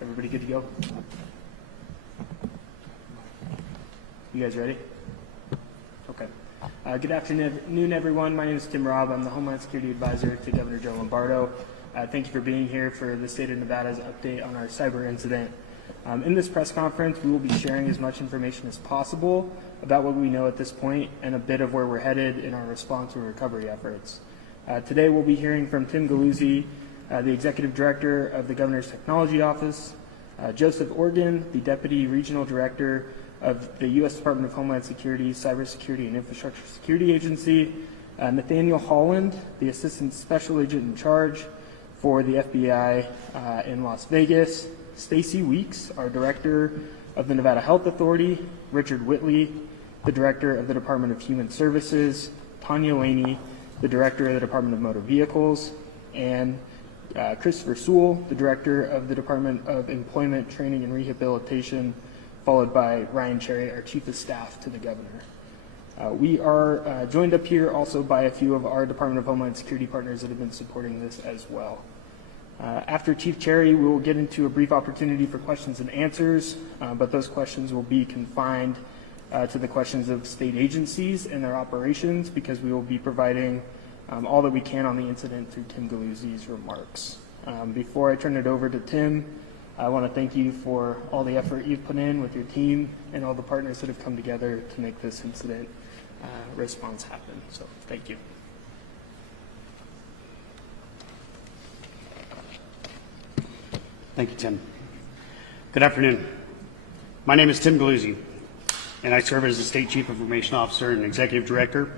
Everybody good to go? You guys ready? Okay. Good afternoon, everyone. My name is Tim Robb. I'm the Homeland Security Advisor to Governor Joe Lombardo. Thank you for being here for the State of Nevada's update on our cyber incident. In this press conference, we will be sharing as much information as possible about what we know at this point and a bit of where we're headed in our response and recovery efforts. Today, we'll be hearing from Tim Galuzzi, the Executive Director of the Governor's Technology Office, Joseph Organ, the Deputy Regional Director of the U.S. Department of Homeland Security, Cybersecurity and Infrastructure Security Agency, Nathaniel Holland, the Assistant Special Agent in Charge for the FBI in Las Vegas, Stacy Weeks, our Director of the Nevada Health Authority, Richard Whitley, the Director of the Department of Human Services, Tanya Laney, the Director of the Department of Motor Vehicles, and Christopher Sewell, the Director of the Department of Employment, Training, and Rehabilitation, followed by Ryan Cherry, our Chief of Staff to the Governor. We are joined up here also by a few of our Department of Homeland Security partners that have been supporting this as well. After Chief Cherry, we will get into a brief opportunity for questions and answers, but those questions will be confined to the questions of state agencies and their operations, because we will be providing all that we can on the incident through Tim Galuzzi's remarks. Before I turn it over to Tim, I want to thank you for all the effort you've put in with your team and all the partners that have come together to make this incident response happen. So thank you. Thank you, Tim. Good afternoon. My name is Tim Galuzzi, and I serve as the State Chief Information Officer and Executive Director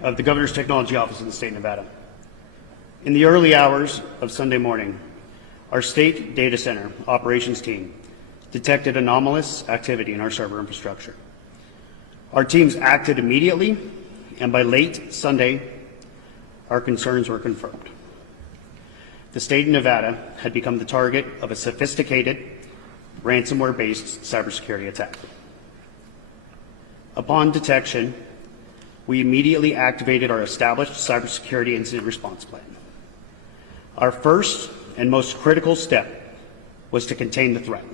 of the Governor's Technology Office in the state of Nevada. In the early hours of Sunday morning, our state data center operations team detected anomalous activity in our server infrastructure. Our teams acted immediately, and by late Sunday, our concerns were confirmed. The state of Nevada had become the target of a sophisticated ransomware-based cybersecurity attack. Upon detection, we immediately activated our established cybersecurity incident response plan. Our first and most critical step was to contain the threat.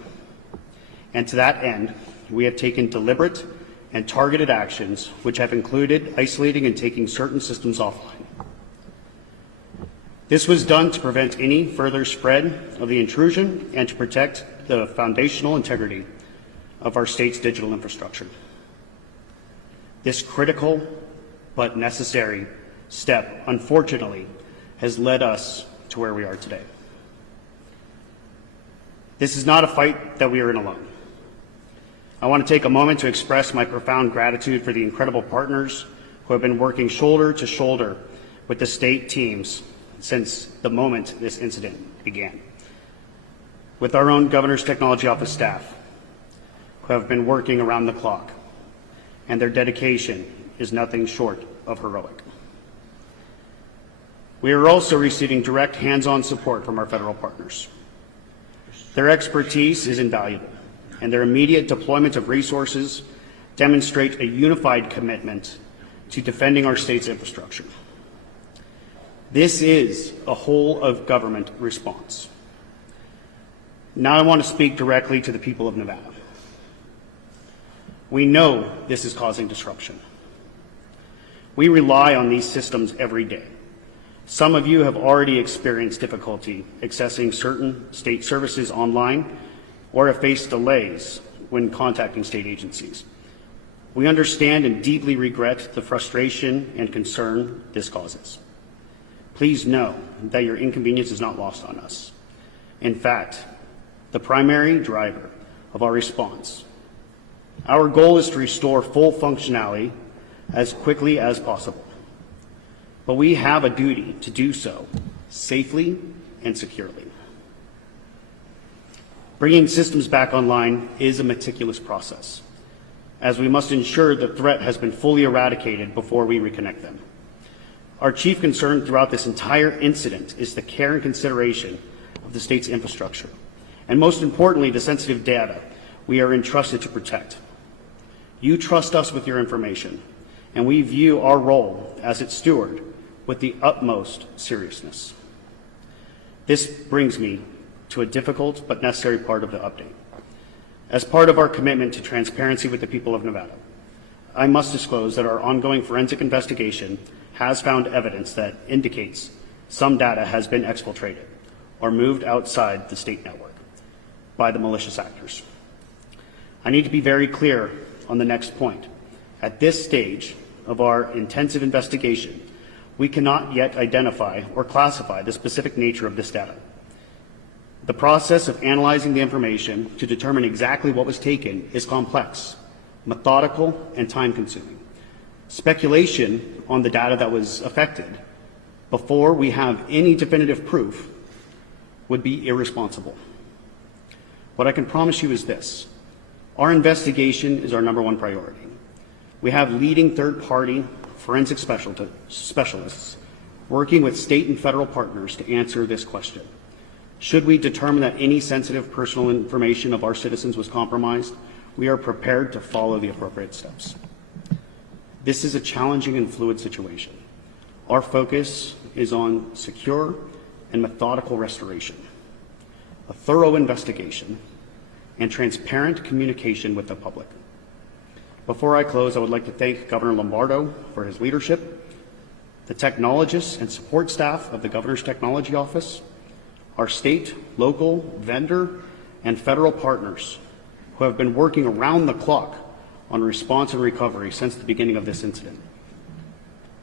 And to that end, we have taken deliberate and targeted actions, which have included isolating and taking certain systems offline. This was done to prevent any further spread of the intrusion and to protect the foundational integrity of our state's digital infrastructure. This critical but necessary step, unfortunately, has led us to where we are today. This is not a fight that we are in alone. I want to take a moment to express my profound gratitude for the incredible partners who have been working shoulder to shoulder with the state teams since the moment this incident began. With our own Governor's Technology Office staff, who have been working around the clock, and their dedication is nothing short of heroic. We are also receiving direct hands-on support from our federal partners. Their expertise is invaluable, and their immediate deployment of resources demonstrate a unified commitment to defending our state's infrastructure. This is a whole of government response. Now I want to speak directly to the people of Nevada. We know this is causing disruption. We rely on these systems every day. Some of you have already experienced difficulty accessing certain state services online or have faced delays when contacting state agencies. We understand and deeply regret the frustration and concern this causes. Please know that your inconvenience is not lost on us. In fact, the primary driver of our response. Our goal is to restore full functionality as quickly as possible, but we have a duty to do so safely and securely. Bringing systems back online is a meticulous process, as we must ensure the threat has been fully eradicated before we reconnect them. Our chief concern throughout this entire incident is the care and consideration of the state's infrastructure, and most importantly, the sensitive data we are entrusted to protect. You trust us with your information, and we view our role as its steward with the utmost seriousness. This brings me to a difficult but necessary part of the update. As part of our commitment to transparency with the people of Nevada, I must disclose that our ongoing forensic investigation has found evidence that indicates some data has been exfiltrated or moved outside the state network by the malicious actors. I need to be very clear on the next point. At this stage of our intensive investigation, we cannot yet identify or classify the specific nature of this data. The process of analyzing the information to determine exactly what was taken is complex, methodical, and time-consuming. Speculation on the data that was affected before we have any definitive proof would be irresponsible. What I can promise you is this: our investigation is our number one priority. We have leading third-party forensic specialists working with state and federal partners to answer this question. Should we determine that any sensitive personal information of our citizens was compromised, we are prepared to follow the appropriate steps. This is a challenging and fluid situation. Our focus is on secure and methodical restoration, a thorough investigation, and transparent communication with the public. Before I close, I would like to thank Governor Lombardo for his leadership, the technologists and support staff of the Governor's Technology Office, our state, local, vendor, and federal partners who have been working around the clock on response and recovery since the beginning of this incident.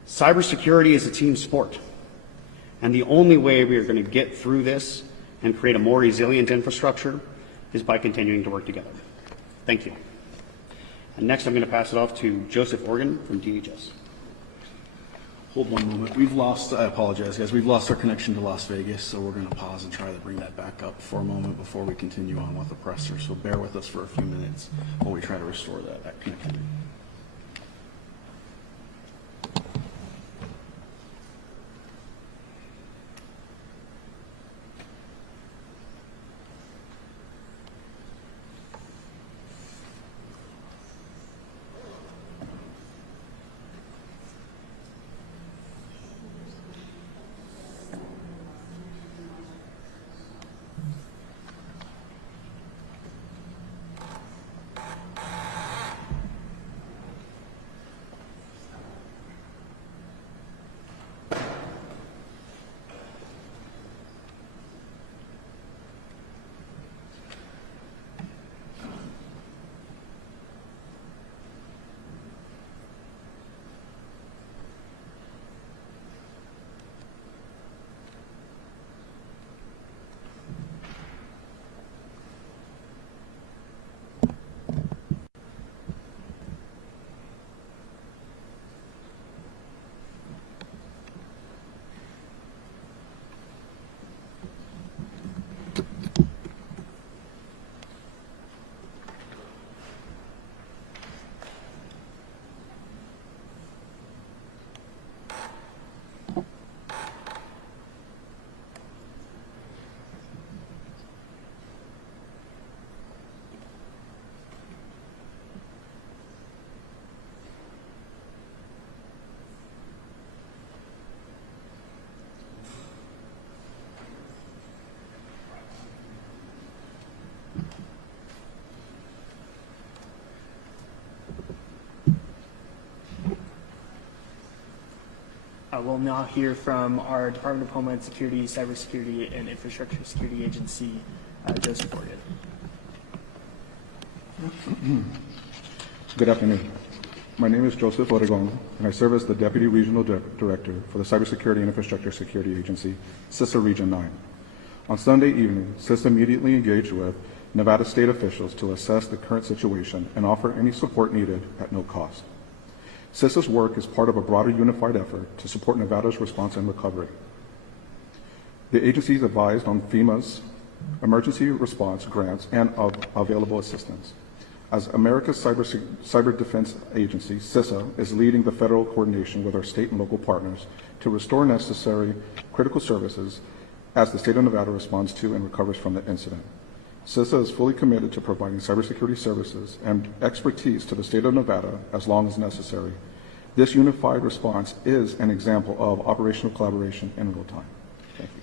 Cybersecurity is a team sport, and the only way we are going to get through this and create a more resilient infrastructure is by continuing to work together. Thank you. And next, I'm going to pass it off to Joseph Organ from DHS. Hold one moment. We've lost, I apologize, guys. We've lost our connection to Las Vegas, so we're going to pause and try to bring that back up for a moment before we continue on with the presser. So bear with us for a few minutes while we try to restore that connectivity. We'll now hear from our Department of Homeland Security, Cybersecurity, and Infrastructure Security Agency, Joseph Organ. Good afternoon. My name is Joseph Oregon, and I serve as the Deputy Regional Director for the Cybersecurity and Infrastructure Security Agency, CISA Region 9. On Sunday evening, CISA immediately engaged with Nevada state officials to assess the current situation and offer any support needed at no cost. CISA's work is part of a broader unified effort to support Nevada's response and recovery. The agency is advised on FEMA's emergency response grants and of available assistance. As America's cyber defense agency, CISA is leading the federal coordination with our state and local partners to restore necessary critical services as the state of Nevada responds to and recovers from the incident. CISA is fully committed to providing cybersecurity services and expertise to the state of Nevada as long as necessary. This unified response is an example of operational collaboration in real time. Thank you.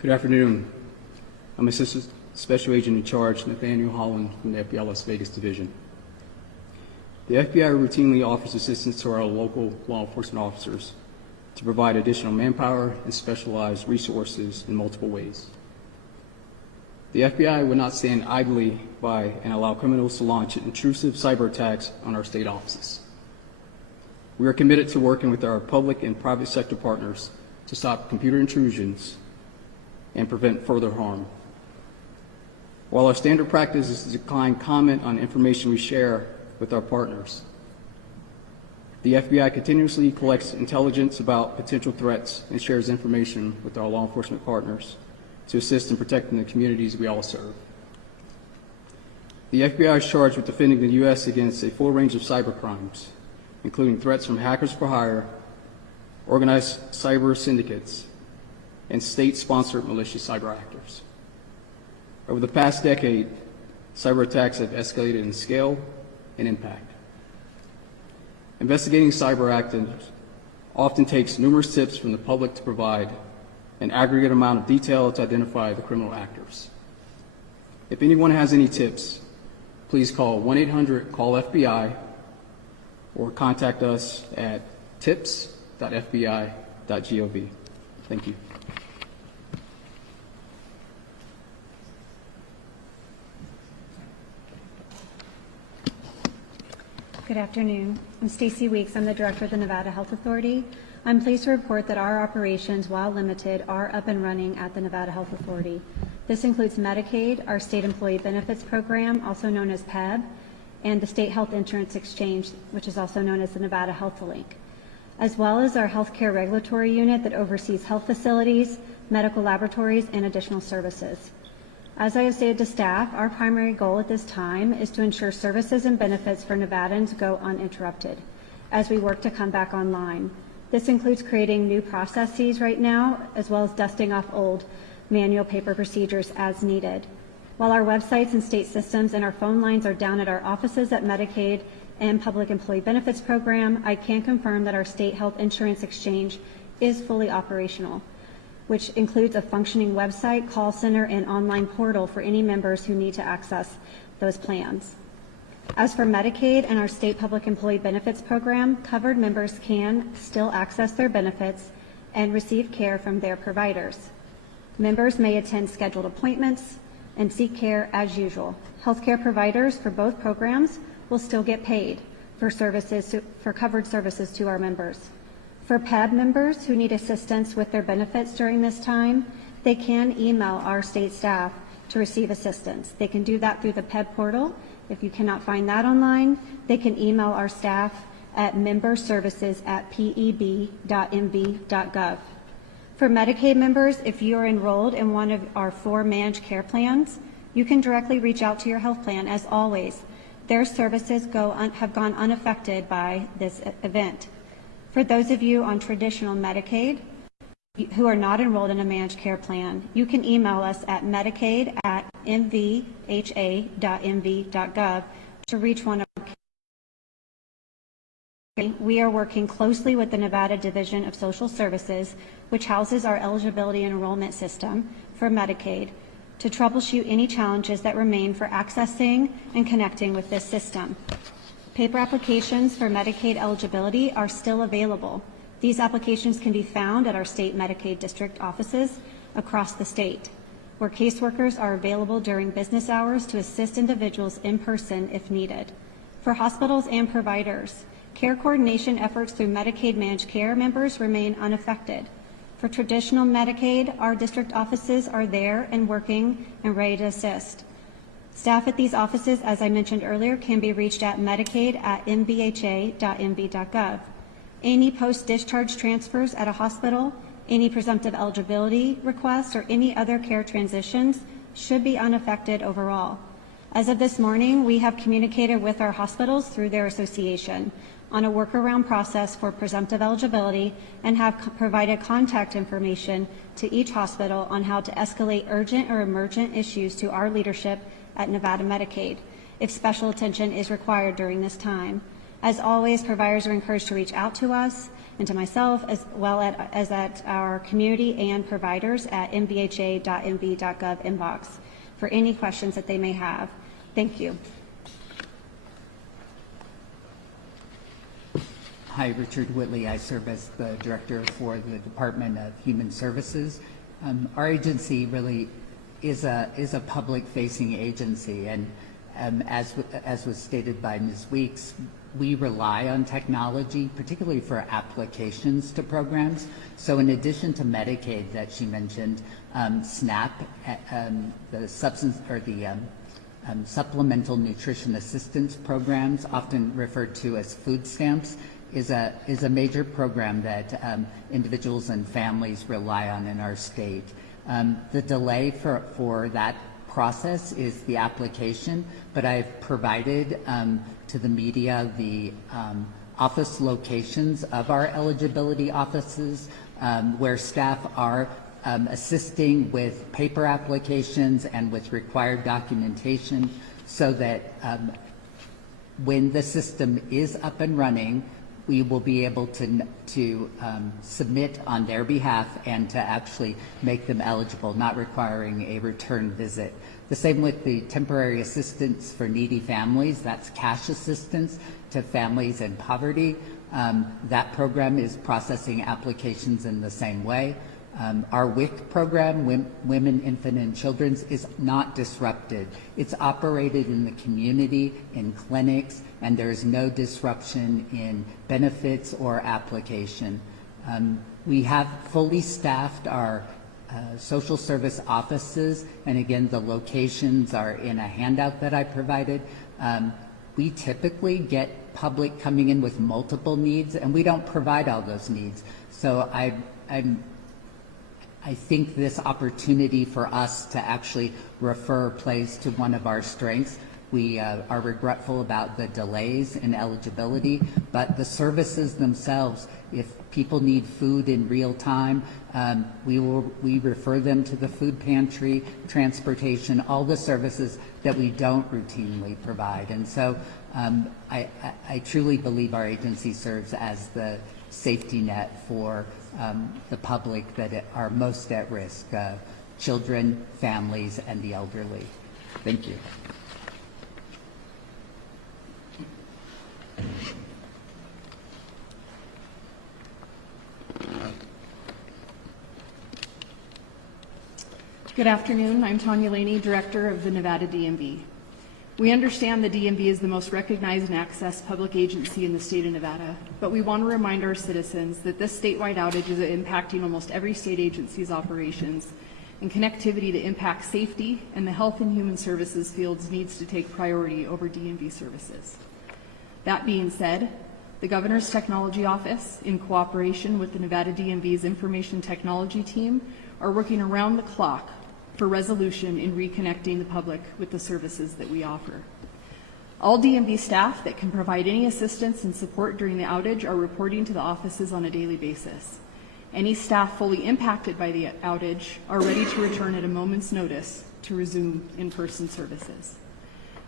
Good afternoon. I'm Assistant Special Agent in Charge, Nathaniel Holland from the FBI Las Vegas Division. The FBI routinely offers assistance to our local law enforcement officers to provide additional manpower and specialized resources in multiple ways. The FBI would not stand idly by and allow criminals to launch intrusive cyber attacks on our state offices. We are committed to working with our public and private sector partners to stop computer intrusions and prevent further harm. While our standard practice is to decline comment on information we share with our partners, the FBI continuously collects intelligence about potential threats and shares information with our law enforcement partners to assist in protecting the communities we all serve. The FBI is charged with defending the U.S. against a full range of cyber crimes, including threats from hackers for hire, organized cyber syndicates, and state-sponsored malicious cyber actors. Over the past decade, cyber attacks have escalated in scale and impact. Investigating cyber actors often takes numerous tips from the public to provide an aggregate amount of detail to identify the criminal actors. If anyone has any tips, please call 1-800-CALL-FBI or contact us at tips.fbi.gov. Thank you. Good afternoon. I'm Stacy Weeks. I'm the Director of the Nevada Health Authority. I'm pleased to report that our operations, while limited, are up and running at the Nevada Health Authority. This includes Medicaid, our State Employee Benefits Program, also known as PEB, and the State Health Insurance Exchange, which is also known as the Nevada Health Link, as well as our Healthcare Regulatory Unit that oversees health facilities, medical laboratories, and additional services. As I have stated to staff, our primary goal at this time is to ensure services and benefits for Nevadans go uninterrupted as we work to come back online. This includes creating new processes right now, as well as dusting off old manual paper procedures as needed. While our websites and state systems and our phone lines are down at our offices at Medicaid and Public Employee Benefits Program, I can confirm that our State Health Insurance Exchange is fully operational, which includes a functioning website, call center, and online portal for any members who need to access those plans. As for Medicaid and our State Public Employee Benefits Program, covered members can still access their benefits and receive care from their providers. Members may attend scheduled appointments and seek care as usual. Healthcare providers for both programs will still get paid for covered services to our members. For PEB members who need assistance with their benefits during this time, they can email our state staff to receive assistance. They can do that through the PEB portal. If you cannot find that online, they can email our staff at memberservices@peb.mv.gov. For Medicaid members, if you are enrolled in one of our 4 managed care plans, you can directly reach out to your health plan. As always, their services have gone unaffected by this event. For those of you on traditional Medicaid who are not enrolled in a managed care plan, you can email us at medicaid@mvha.mv.gov to reach one of our. We are working closely with the Nevada Division of Social Services, which houses our eligibility and enrollment system for Medicaid, to troubleshoot any challenges that remain for accessing and connecting with this system. Paper applications for Medicaid eligibility are still available. These applications can be found at our state Medicaid district offices across the state, where caseworkers are available during business hours to assist individuals in person if needed. For hospitals and providers, care coordination efforts through Medicaid managed care members remain unaffected. For traditional Medicaid, our district offices are there and working and ready to assist. Staff at these offices, as I mentioned earlier, can be reached at medicaid@mvha.mv.gov. Any post-discharge transfers at a hospital, any presumptive eligibility requests, or any other care transitions should be unaffected overall. As of this morning, we have communicated with our hospitals through their association on a workaround process for presumptive eligibility and have provided contact information to each hospital on how to escalate urgent or emergent issues to our leadership at Nevada Medicaid if special attention is required during this time. As always, providers are encouraged to reach out to us and to myself, as well as at our community and providers at nvha.nv.gov inbox for any questions that they may have. Thank you. Hi, Richard Whitley. I serve as the director for the Department of Human Services. Our agency really is a public-facing agency, and as was stated by Ms. Weeks, we rely on technology, particularly for applications to programs. So in addition to Medicaid that she mentioned, SNAP, the Supplemental Nutrition Assistance Programs, often referred to as food stamps, is a major program that individuals and families rely on in our state. The delay for that process is the application, but I've provided to the media the office locations of our eligibility offices where staff are assisting with paper applications and with required documentation, so that when the system is up and running, we will be able to submit on their behalf and to actually make them eligible, not requiring a return visit. The same with the temporary assistance for needy families. That's cash assistance to families in poverty. That program is processing applications in the same way. Our WIC program, Women, Infant, and Children's, is not disrupted. It's operated in the community, in clinics, and there's no disruption in benefits or application. We have fully staffed our social service offices, and again, the locations are in a handout that I provided. We typically get public coming in with multiple needs, and we don't provide all those needs. So I think this opportunity for us to actually refer plays to one of our strengths. We are regretful about the delays in eligibility, but the services themselves, if people need food in real time, we refer them to the food pantry, transportation, all the services that we don't routinely provide. And so I truly believe our agency serves as the safety net for the public that are most at risk, children, families, and the elderly. Thank you. Good afternoon. I'm Tanya Laney, Director of the Nevada DMV. We understand the DMV is the most recognized and accessed public agency in the state of Nevada, but we want to remind our citizens that this statewide outage is impacting almost every state agency's operations, and connectivity that impacts safety and the health and human services fields needs to take priority over DMV services. That being said, the Governor's Technology Office, in cooperation with the Nevada DMV's Information Technology team, are working around the clock for resolution in reconnecting the public with the services that we offer. All DMV staff that can provide any assistance and support during the outage are reporting to the offices on a daily basis. Any staff fully impacted by the outage are ready to return at a moment's notice to resume in-person services.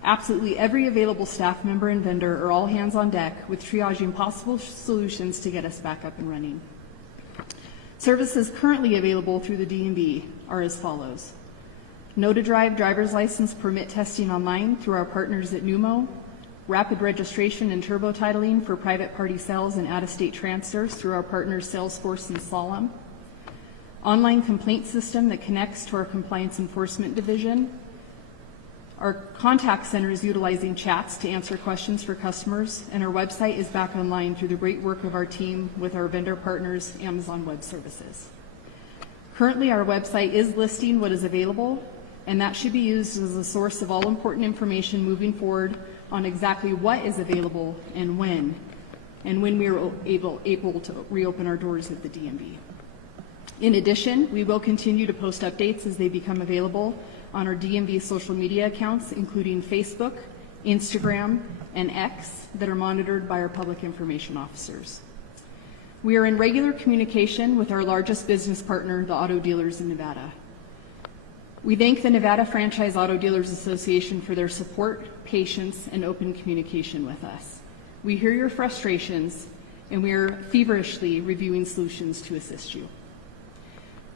Absolutely every available staff member and vendor are all hands on deck with triaging possible solutions to get us back up and running. Services currently available through the DMV are as follows: Know-to-Drive driver's license permit testing online through our partners at Numo, rapid registration and turbo titling for private party sales and out-of-state transfers through our partners Salesforce and Slalom, online complaint system that connects to our compliance enforcement division, our contact center is utilizing chats to answer questions for customers, and our website is back online through the great work of our team with our vendor partners, Amazon Web Services. Currently, our website is listing what is available, and that should be used as a source of all important information moving forward on exactly what is available and when we are able to reopen our doors at the DMV. In addition, we will continue to post updates as they become available on our DMV social media accounts, including Facebook, Instagram, and X, that are monitored by our public information officers. We are in regular communication with our largest business partner, the auto dealers in Nevada. We thank the Nevada Franchise Auto Dealers Association for their support, patience, and open communication with us. We hear your frustrations, and we are feverishly reviewing solutions to assist you.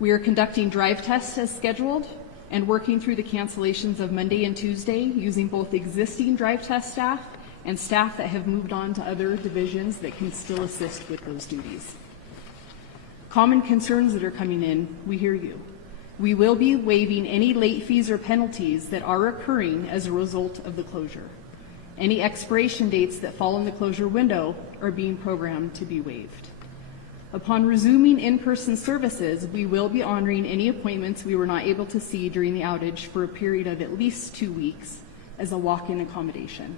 We are conducting drive tests as scheduled and working through the cancellations of Monday and Tuesday using both existing drive test staff and staff that have moved on to other divisions that can still assist with those duties. Common concerns that are coming in, we hear you. We will be waiving any late fees or penalties that are occurring as a result of the closure. Any expiration dates that fall in the closure window are being programmed to be waived. Upon resuming in-person services, we will be honoring any appointments we were not able to see during the outage for a period of at least 2 weeks as a walk-in accommodation.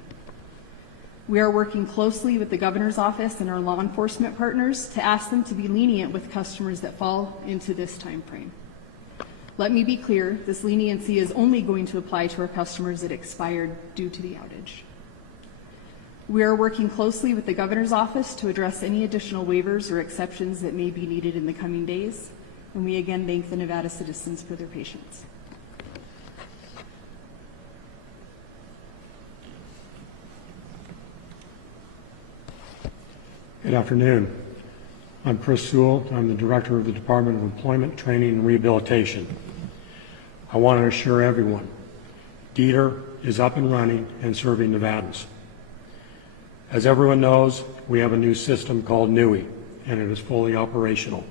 We are working closely with the governor's office and our law enforcement partners to ask them to be lenient with customers that fall into this time frame. Let me be clear, this leniency is only going to apply to our customers that expired due to the outage. We are working closely with the governor's office to address any additional waivers or exceptions that may be needed in the coming days, and we again thank the Nevada citizens for their patience. Good afternoon. I'm Chris Sewell. I'm the Director of the Department of Employment, Training, and Rehabilitation. I want to assure everyone, DETR is up and running and serving Nevadans. As everyone knows, we have a new system called NUI, and it is fully operational.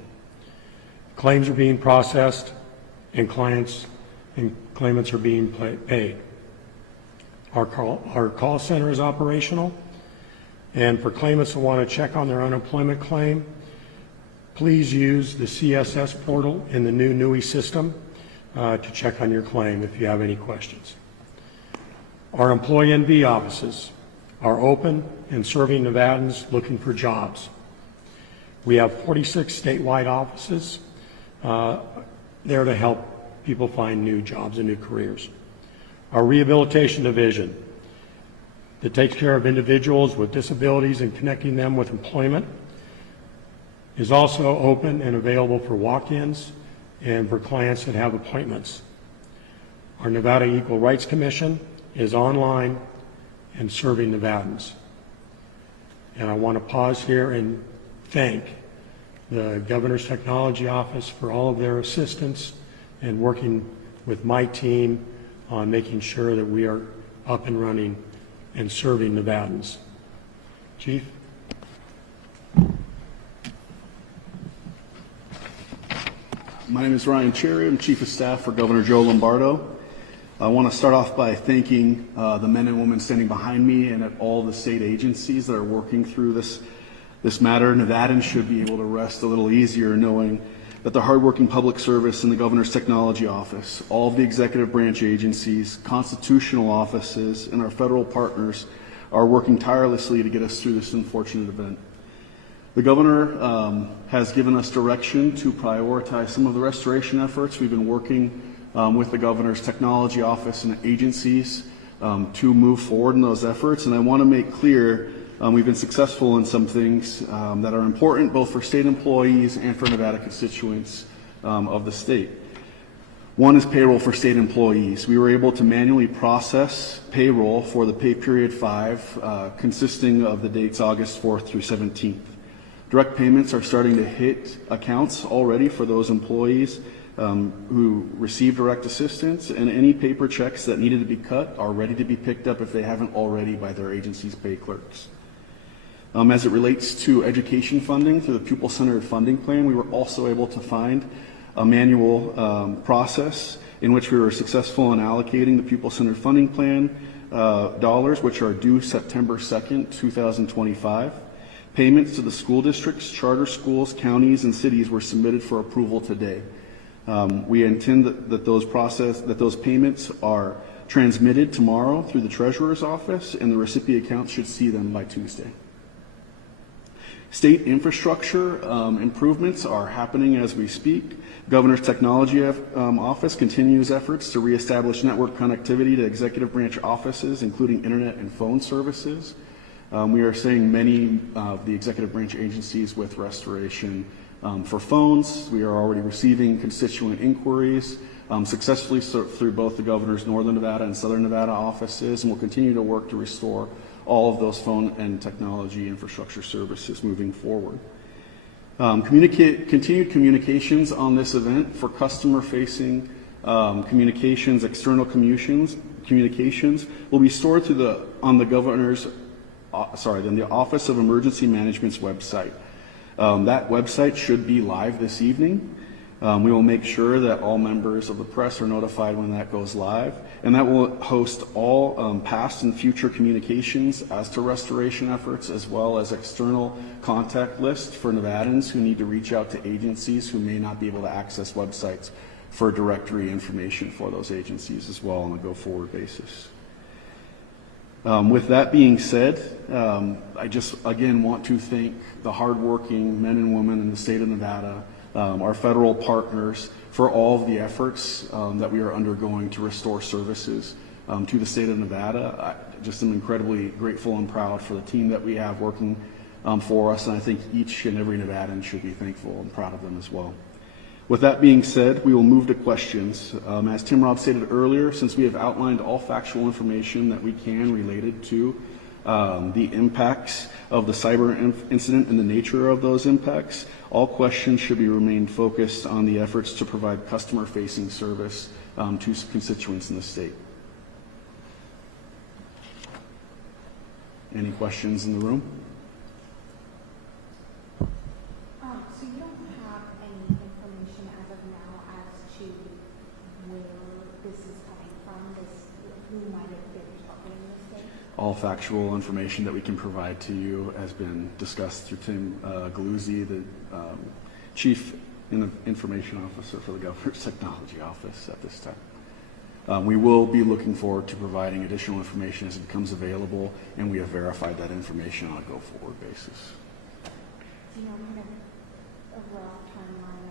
Claims are being processed, and clients and claimants are being paid. Our call center is operational, and for claimants who want to check on their unemployment claim, please use the CSS portal in the new NUI system to check on your claim if you have any questions. Our employee NV offices are open and serving Nevadans looking for jobs. We have 46 statewide offices there to help people find new jobs and new careers. Our rehabilitation division that takes care of individuals with disabilities and connecting them with employment is also open and available for walk-ins and for clients that have appointments. Our Nevada Equal Rights Commission is online and serving Nevadans. And I want to pause here and thank the Governor's Technology Office for all of their assistance and working with my team on making sure that we are up and running and serving Nevadans. Chief? My name is Ryan Cherry. I'm Chief of Staff for Governor Joe Lombardo. I want to start off by thanking the men and women standing behind me and at all the state agencies that are working through this matter. Nevadans should be able to rest a little easier knowing that the hardworking public service in the Governor's Technology Office, all of the executive branch agencies, constitutional offices, and our federal partners are working tirelessly to get us through this unfortunate event. The Governor has given us direction to prioritize some of the restoration efforts. We've been working with the Governor's Technology Office and agencies to move forward in those efforts. And I want to make clear we've been successful in some things that are important both for state employees and for Nevada constituents of the state. One is payroll for state employees. We were able to manually process payroll for the pay period 5 consisting of the dates August 4th through 17th. Direct payments are starting to hit accounts already for those employees who receive direct assistance, and any paper checks that needed to be cut are ready to be picked up if they haven't already by their agency's pay clerks. As it relates to education funding through the pupil-centered funding plan, we were also able to find a manual process in which we were successful in allocating the pupil-centered funding plan dollars, which are due September 2nd, 2025. Payments to the school districts, charter schools, counties, and cities were submitted for approval today. We intend that those payments are transmitted tomorrow through the Treasurer's Office, and the recipient accounts should see them by Tuesday. State infrastructure improvements are happening as we speak. Governor's Technology Office continues efforts to reestablish network connectivity to executive branch offices, including internet and phone services. We are seeing many of the executive branch agencies with restoration for phones. We are already receiving constituent inquiries successfully through both the Governor's Northern Nevada and Southern Nevada offices, and we'll continue to work to restore all of those phone and technology infrastructure services moving forward. Continued communications on this event for customer-facing communications, external communications will be stored in the Office of Emergency Management's website. That website should be live this evening. We will make sure that all members of the press are notified when that goes live, and that will host all past and future communications as to restoration efforts, as well as external contact lists for Nevadans who need to reach out to agencies who may not be able to access websites for directory information for those agencies as well on a go-forward basis. With that being said, I just again want to thank the hardworking men and women in the state of Nevada, our federal partners, for all of the efforts that we are undergoing to restore services to the state of Nevada. I just am incredibly grateful and proud for the team that we have working for us, and I think each and every Nevadan should be thankful and proud of them as well. With that being said, we will move to questions. As Tim Robb stated earlier, since we have outlined all factual information that we can related to the impacts of the cyber incident and the nature of those impacts, all questions should be remained focused on the efforts to provide customer-facing service to constituents in the state. Any questions in the room? So you don't have any information as of now as to where this is coming from, who might have been targeting this thing? All factual information that we can provide to you has been discussed through Tim Galuzzi, the Chief Information Officer for the Governor's Technology Office at this time. We will be looking forward to providing additional information as it becomes available, and we have verified that information on a go-forward basis. Do you know kind of a rough timeline of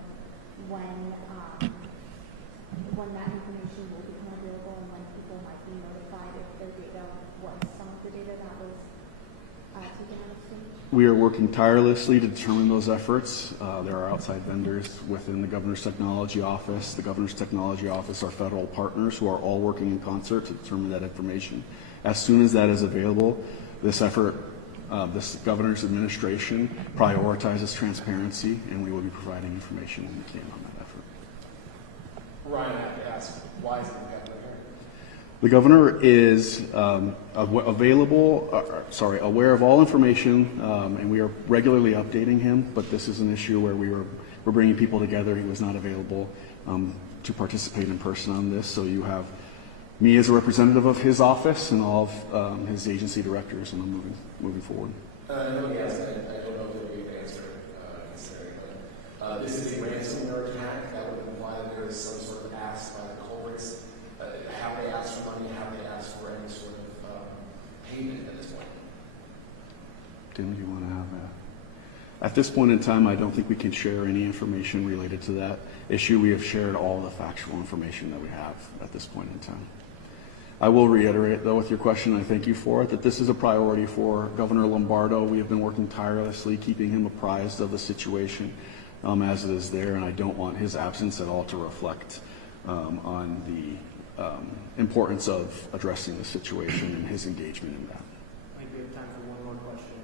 when that information will become available and when people might be notified if their data was some of the data that was taken out of state? We are working tirelessly to determine those efforts. There are outside vendors within the Governor's Technology Office. The Governor's Technology Office are federal partners who are all working in concert to determine that information. As soon as that is available, this effort, this Governor's administration prioritizes transparency, and we will be providing information when we can on that effort. Ryan, I have to ask, why is the governor here? The governor is aware of all information, and we are regularly updating him, but this is an issue where we're bringing people together. He was not available to participate in person on this, so you have me as a representative of his office and all of his agency directors, and I'm moving forward. I know he asked, I don't know if it'll be an answer considering, but this is a ransomware attack. That would imply that there is some sort of ask by the culprits. Have they asked for money? Have they asked for any sort of payment at this point? Tim, do you want to have that? At this point in time, I don't think we can share any information related to that issue. We have shared all the factual information that we have at this point in time. I will reiterate, though, with your question, I thank you for it, that this is a priority for Governor Lombardo. We have been working tirelessly, keeping him apprised of the situation as it is there, and I don't want his absence at all to reflect on the importance of addressing the situation and his engagement in that. I think we have time for one more question.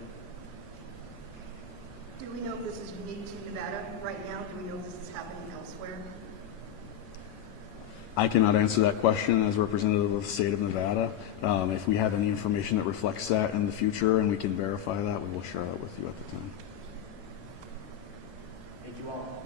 Do we know if this is unique to Nevada right now? Do we know if this is happening elsewhere? I cannot answer that question as representative of the state of Nevada. If we have any information that reflects that in the future and we can verify that, we will share that with you at the time. Thank you all.